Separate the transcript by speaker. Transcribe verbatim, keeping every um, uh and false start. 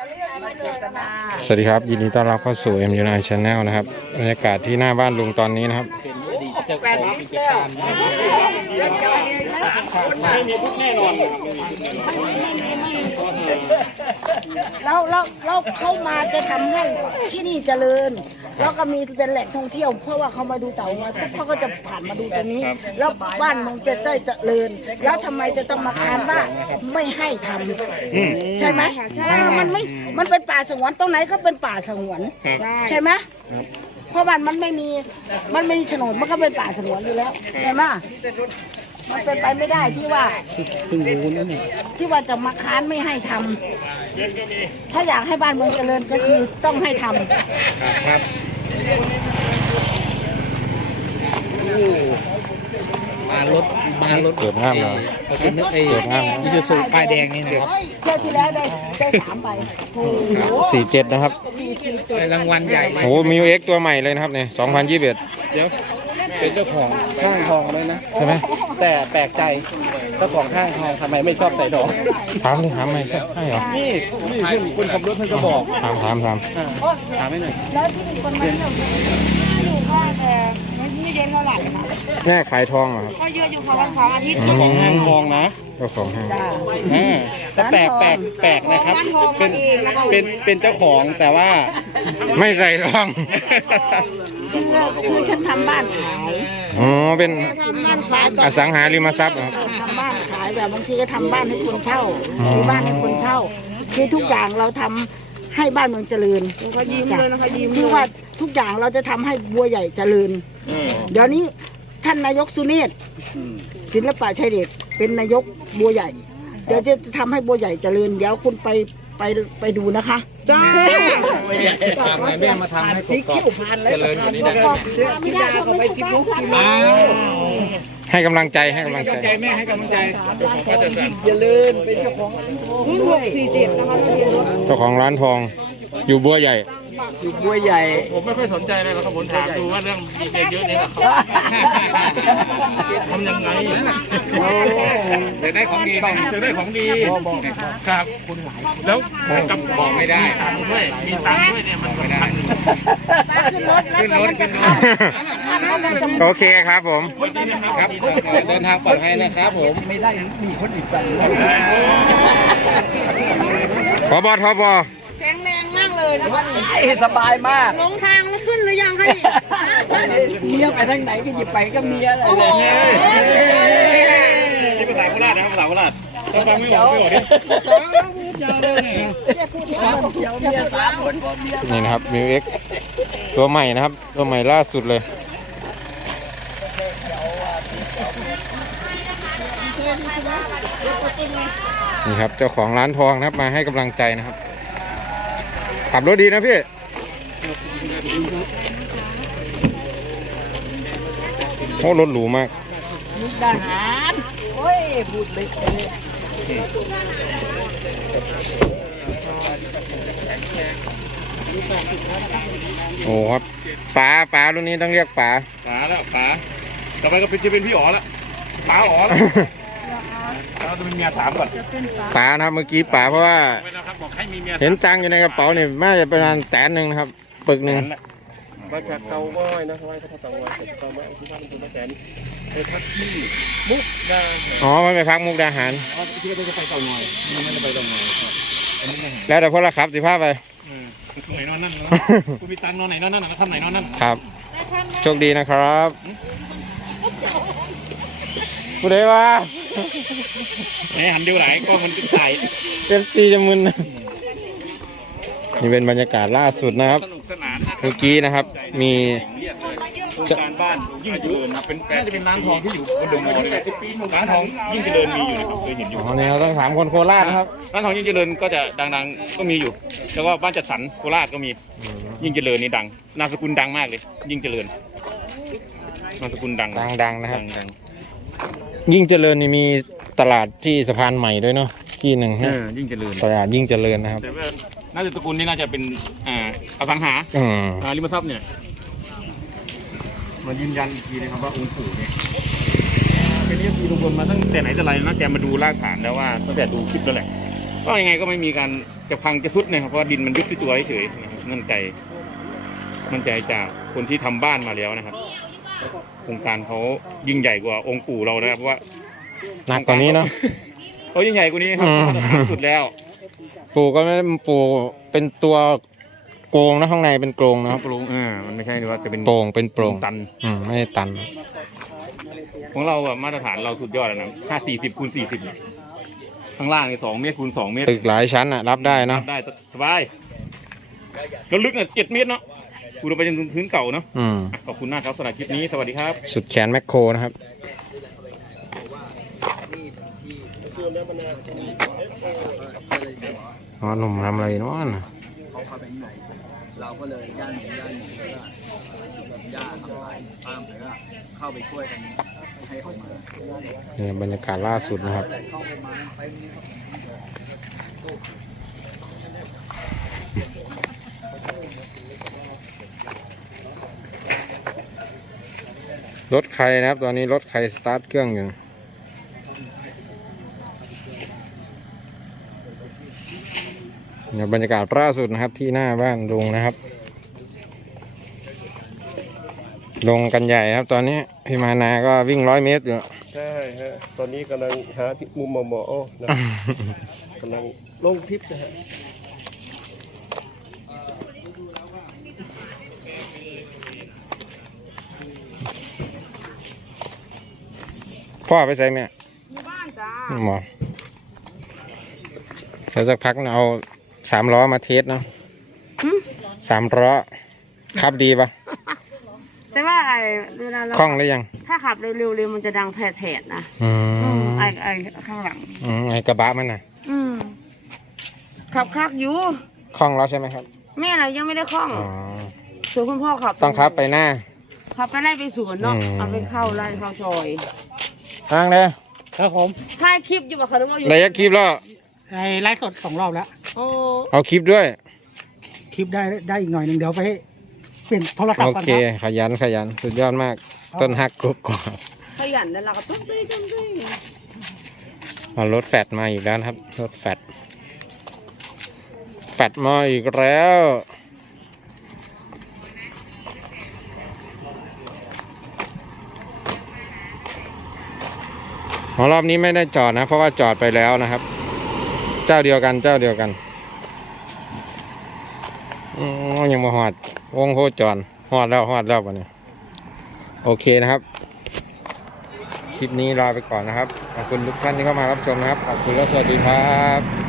Speaker 1: สวัสดีครับยินดีต้อนรับเข้าสู่ เอ็ม ยู ไนน์ Channel นะครับบรรยากาศที่หน้าบ้านลุงตอนนี้นะครับ
Speaker 2: แล้วแล้วแล้วเข้ามาจะทำให้ที่นี่เจริญแล้วก็มีเป็นแหล่งท่องเที่ยวเพราะว่าเขามาดูเต่ามาเขาก็จะผ่านมาดูตรงนี้แล้วบ้านเมืองจะได้เจริญแล้วทำไมจะต้องมาค้านว่าไม่ให้ทำใช่ไหมเออมันไม่มันเป็นป่าสงวนตรงไหนก็เป็นป่าสงวนใช่ไหมเพราะบ้านมันไม่มีมันไม่มีโฉนดมันก็เป็นป่าสงวนอยู่แล้วใช่ไหมมันเป็นไปไม่ได้ที่ว่าที่ว่าจะมาค้านไม่ให้ทำถ้าอยากให้บ้านเมืองเจริญก็คือต้องให้ทำ
Speaker 3: ครับมารถมารถ
Speaker 1: เกิดงามเหรอ
Speaker 3: เกิดนึกไอ้
Speaker 1: เกิดงาม
Speaker 3: มิซูซูป้ายแดงนี่เดี๋ยว
Speaker 2: เที่ยวที่แล้วได้ได้สามใบโอ้โห
Speaker 1: สี่เจ็ดนะครับ
Speaker 2: สี่สี่เจ็ด
Speaker 3: ได้รางวัลใหญ่
Speaker 1: โอ้มิวเอ็กตัวใหม่เลยนะครับเนี่ยสองพันยี่สิบเอ็ด
Speaker 4: เดี๋ยวเป็นเจ้าของข้างทองเลยนะ
Speaker 1: ใช่ไหม
Speaker 4: แต่แปลกใจเจ้าของข้างทองทำไมไม่ชอบใส่ดอก
Speaker 1: ถามเลยถามไหมใช่เหรอ
Speaker 4: นี่นี่คุณคุณขับรถท่านก็บอก
Speaker 1: ถามถามถาม
Speaker 4: ถามให้หน่อย
Speaker 2: แล้วที่คนมาเที่ยวอยู่ข้างแต่ไม่เด่นเท่าไหร่ค่ะ
Speaker 1: แน่ขายทองเหรอครับ
Speaker 2: ก็เยอะอยู่ค่ะวันเสาร์อาทิตย์
Speaker 4: เจ้าของห้างทองนะ
Speaker 1: เจ้าของห้าง
Speaker 4: อ่าแต่แปลกแปลกแปลกนะครับ เป็นเป็นเป็นเจ้าของแต่ว่า
Speaker 1: ไม่ใส่ทอง
Speaker 2: คือคือฉันทำบ้านขาย
Speaker 1: อ๋อเป็น
Speaker 2: ทำบ้านขาย
Speaker 1: อสังหาริมทรัพย์เหรอครับ
Speaker 2: ทำบ้านขายแบบบางทีก็ทำบ้านให้คนเช่าซื้อบ้านให้คนเช่าคือทุกอย่างเราทำให้บ้านเมืองเจริญก็ยิ้มเลยนะคะยิ้มคือว่าทุกอย่างเราจะทำให้บัวใหญ่เจริญเดี๋ยวนี้ท่านนายกสุเนศศิลปะชัยเดชเป็นนายกบัวใหญ่ เดี๋ยวจะทำให้บัวใหญ่เจริญเดี๋ยวคุณไปไปไปดูนะคะจ้า
Speaker 3: ทำไมแม่มาทำให้สีคิ้วผ่านเลยเจริญกว่านี้ได้ไหม
Speaker 2: ไม่ได้เขาไปกินลูกกิน
Speaker 3: อ้าว
Speaker 1: ให้กำลังใจให้กำลังใจ
Speaker 3: ใจแม่ให้กำลังใจ
Speaker 4: เจริญเป็นเจ้าของ
Speaker 2: ศูนย์หกสี่เจ็ดนะคะทะเบียนรถ
Speaker 1: เจ้าของร้านทองอยู่บัวใหญ่
Speaker 4: อยู่บัวใหญ่
Speaker 5: ผมไม่ค่อยสนใจเลยครับผมถามดูว่าเรื่องมีเด็กเยอะนี่แหละครับทำยังไง
Speaker 3: จะได้ของดีไหม
Speaker 5: จะได้ของดีครับแล้วกับ
Speaker 3: บอกไม่ได้
Speaker 5: ตังค์ด้วยมีตังค์ด้วยเนี่ยมันสำคัญ
Speaker 2: ขึ้นรถแล้วก็มันจะเข้าแล้วมันจะ
Speaker 1: โอเคครับผม
Speaker 3: ครับเดินทางปลอดภัยนะครับผมไม่ได้มีคนอีกสั่ง
Speaker 1: พบทบ
Speaker 2: แข็งแรงมากเลยนะคะ
Speaker 3: สบายมาก
Speaker 2: ลงทางแล้วขึ้นหรือยังคะนี่
Speaker 3: เมียไปทางไหนก็หยิบไปก็เมียเลย
Speaker 5: นี่ภาษาโคราชนะครับภาษาโคราชต้องฟังไม่หมดไม่หมดดิ
Speaker 1: นี่นะครับมิวเอ็กตัวใหม่นะครับตัวใหม่ล่าสุดเลยนี่ครับเจ้าของร้านทองนะครับมาให้กำลังใจนะครับขับรถดีนะพี่โอ้รถหรูมาก
Speaker 2: มุกดาหารโอ้ยพูดเลย
Speaker 1: โอ้ครับป๋าป๋ารุ่นนี้ต้องเรียกป๋า
Speaker 5: ป๋าแล้วป๋าต่อไปก็เป็นจะเป็นพี่อ๋อละป๋าอ๋อละเราจะเป็นเมียถามก่อน
Speaker 1: ป๋านะครับเมื่อกี้ป๋าเพราะว่า
Speaker 5: ไม่นะครับบอกให้มีเมีย
Speaker 1: เห็นตังค์อยู่ในกระเป๋าเนี่ยน่าจะประมาณแสนหนึ่งนะครับปึกหนึ่ง
Speaker 5: มาจากเตาง้อยนะไหว้พระเตาง้อยเสร็จเตาง้อยที่บ้านคุณแสนไปพักที่มุกดา
Speaker 1: อ๋อมันไปพักมุกดาหาร
Speaker 5: อ๋อที่ก็จะไปเตาง้อยนี่ไม่ได้ไปเตาง้อยครับอันนี้ไม่เห็น
Speaker 1: แล้วแต่พวกเราขับสิพาไป
Speaker 5: ไหนนอนนั่นนะกูมีตังค์นอนไหนนอนนั่นนะทำไหนนอนนั่น
Speaker 1: ครับโชคดีนะครับผู้ใดว่า
Speaker 5: ไหนหันเดียวไหนก็มันใส่
Speaker 1: เป็นตีจะมึนนะนี่เป็นบรรยากาศล่าสุดนะครับ
Speaker 5: สนุกสนานนะ
Speaker 1: เมื่อกี้นะครับมี
Speaker 5: โครงการบ้านยิ่งเจริญนะเป็นน่าจะเป็นร้านทองที่อยู่บนเดอะมอลล์เลยร้านทองยิ่งเจริญมีอยู่นะครับเคยเห็นอยู่
Speaker 1: อ๋อเนี่ยเราต้องถามคนโคราชนะครับ
Speaker 5: ร้านทองยิ่งเจริญก็จะดังๆก็มีอยู่แล้วก็บ้านจัดสรรโคราชก็มียิ่งเจริญนี่ดังนามสกุลดังมากเลย ยิ่งเจริญนามสกุลดัง
Speaker 1: ดังๆนะครับ
Speaker 5: ดัง
Speaker 1: ยิ่งเจริญนี่มีตลาดที่สะพานใหม่ด้วยเนาะที่หนึ่ง
Speaker 5: ๆเอ
Speaker 1: นะ
Speaker 5: อยิ่งเจริญ
Speaker 1: ตลาดยิ่งเจริญนะครับ
Speaker 5: แต่ว่าน่าจะตระกูลนี่น่าจะเป็นอ่าอสังหา
Speaker 1: อืม
Speaker 5: อ่าริมทรัพย์เนี่ยมายืนยันอีกทีนะครับว่าองค์ปู่เนี่ยเป็นเรื่องที่ลุงพลมาตั้งแต่ไหนแต่ไรแล้วนะแกมาดูรากฐานแล้วว่าตั้งแต่ดูคลิปแล้วแหละก็ยังไงก็ไม่มีการจะพังจะซุดนะครับเพราะว่าดินมันยุบที่ตัวเฉยๆนะครับมั่นใจมั่นใจจากคนที่ทำบ้านมาแล้วนะครับโครงการเขายิ่งใหญ่กว่าองค์ปู่เรานะครับเพราะว่า
Speaker 1: หนักกว่านี้เนาะ
Speaker 5: เขายิ่งใหญ่กว่านี้ครับ
Speaker 1: อืม
Speaker 5: มาตรฐานสุดแล้ว
Speaker 1: ปูก็ไม่ได้ปูเป็นตัวโกงนะข้างในเป็นโกงนะครับ
Speaker 5: ปรุงอ่ามันไม่ใช่ว่าจะเป็น
Speaker 1: โปร่งเป็นโปร่ง
Speaker 5: ตัน
Speaker 1: อืมไม่ได้ตัน
Speaker 5: ของเราอะมาตรฐานเราสุดยอดแล้วนะห้าสี่สิบคูณสี่สิบข้างล่างนี่สองเมตรคูณสองเมตร
Speaker 1: ตึกหลายชั้นอ่ะรับได้เนาะ
Speaker 5: ได้สบายแล้วลึกเนี่ยเจ็ดเมตรเนาะคูณลงไปจนถึงพื้นเก่าเนาะ
Speaker 1: อืม
Speaker 5: ขอบคุณมากครับสำหรับคลิปนี้สวัสดีครับ
Speaker 1: สุดแขนแมคโครนะครับอ๋อหนุ่มทำอะไรเนาะ
Speaker 3: เขาเข้าไปข้างในเราก็เลยย่านหนึ่งย่านหนึ่งแล้วก็ย่าทำลายป้ามแล้วก็เข้าไปช่วยกันให้ออกมา
Speaker 1: เนี่ยบรรยากาศล่าสุดนะครับ
Speaker 3: เข้าไปมาเต็ม
Speaker 1: รถใครนะครับ ตอนนี้รถใครสตาร์ทเครื่องอยู่เนี่ยบรรยากาศล่าสุดนะครับที่หน้าบ้านลุงนะครับ ลงกันใหญ่ครับ ตอนนี้พี่มานาก็วิ่งร้อยเมตรอยู่
Speaker 6: ใช่ฮะ ตอนนี้กำลังหาที่มุมเหมาะๆนะกำลังลงคลิปนะฮะ
Speaker 1: พ่อไปใส่แม่
Speaker 2: อยู่บ้านจ้า
Speaker 1: หมอเดี๋ยวสักพักเอาสามล้อมาเทสเนาะสามล้อขับดีปะ
Speaker 2: แต่ว่าไอ้เวลาเรา
Speaker 1: คล่องหรือยัง
Speaker 2: ถ้าขับเร็วๆมันจะดังแผดๆนะ
Speaker 1: อืม
Speaker 2: ไอ้ไอ้ข้างหลัง
Speaker 1: อืมไอกระบะมันน่ะ
Speaker 2: อืมขับคักอยู่
Speaker 1: คล่องแล้วใช่ไหมครับ
Speaker 2: แม่เรายังไม่ได้คล่อง
Speaker 1: อ๋อ
Speaker 2: ส่วนคุณพ่อขับ
Speaker 1: ต้องขับไปหน้า
Speaker 2: ขับไปไล่ไปสวนเนาะ
Speaker 1: อืม
Speaker 2: เอาไปเข้าไล่เข้าซอย
Speaker 1: ทางเลย
Speaker 4: ครับผม
Speaker 2: ถ่ายคลิปอยู่แบบเขาเรียกว่าอยู่
Speaker 1: ระยะคลิปแล้ว
Speaker 4: ไอ้ไลฟ์สดสองรอบแล้ว
Speaker 2: โอ้
Speaker 1: เอาคลิปด้วย
Speaker 4: คลิปได้ได้อีกหน่อยหนึ่งเดี๋ยวไปเปลี่ยนโทรศัพ
Speaker 1: โอ
Speaker 4: ท์ก่อน
Speaker 1: เค
Speaker 4: ครับ
Speaker 1: ขยันขยันสุดยอดมาก ต้นฮักกรุบกรอบ
Speaker 2: ขยันแล้วเราก็ตุ้มตุ้ยตุ้มตุ้ย
Speaker 1: เอารถแฟดมาอีกแล้วนะครับ รถแฟดแฟดมาอีกแล้วของรอบนี้ไม่ได้จอดนะ เพราะว่าจอดไปแล้วนะครับ เจ้าเดียวกันเจ้าเดียวกันอ๋อยังมาหอดวงโคจรหอดแล้วหอดแล้ววันนี้โอเคนะครับ คลิปนี้ลาไปก่อนนะครับ ขอบคุณทุกท่านที่เข้ามารับชมนะครับ ขอบคุณและสวัสดีครับ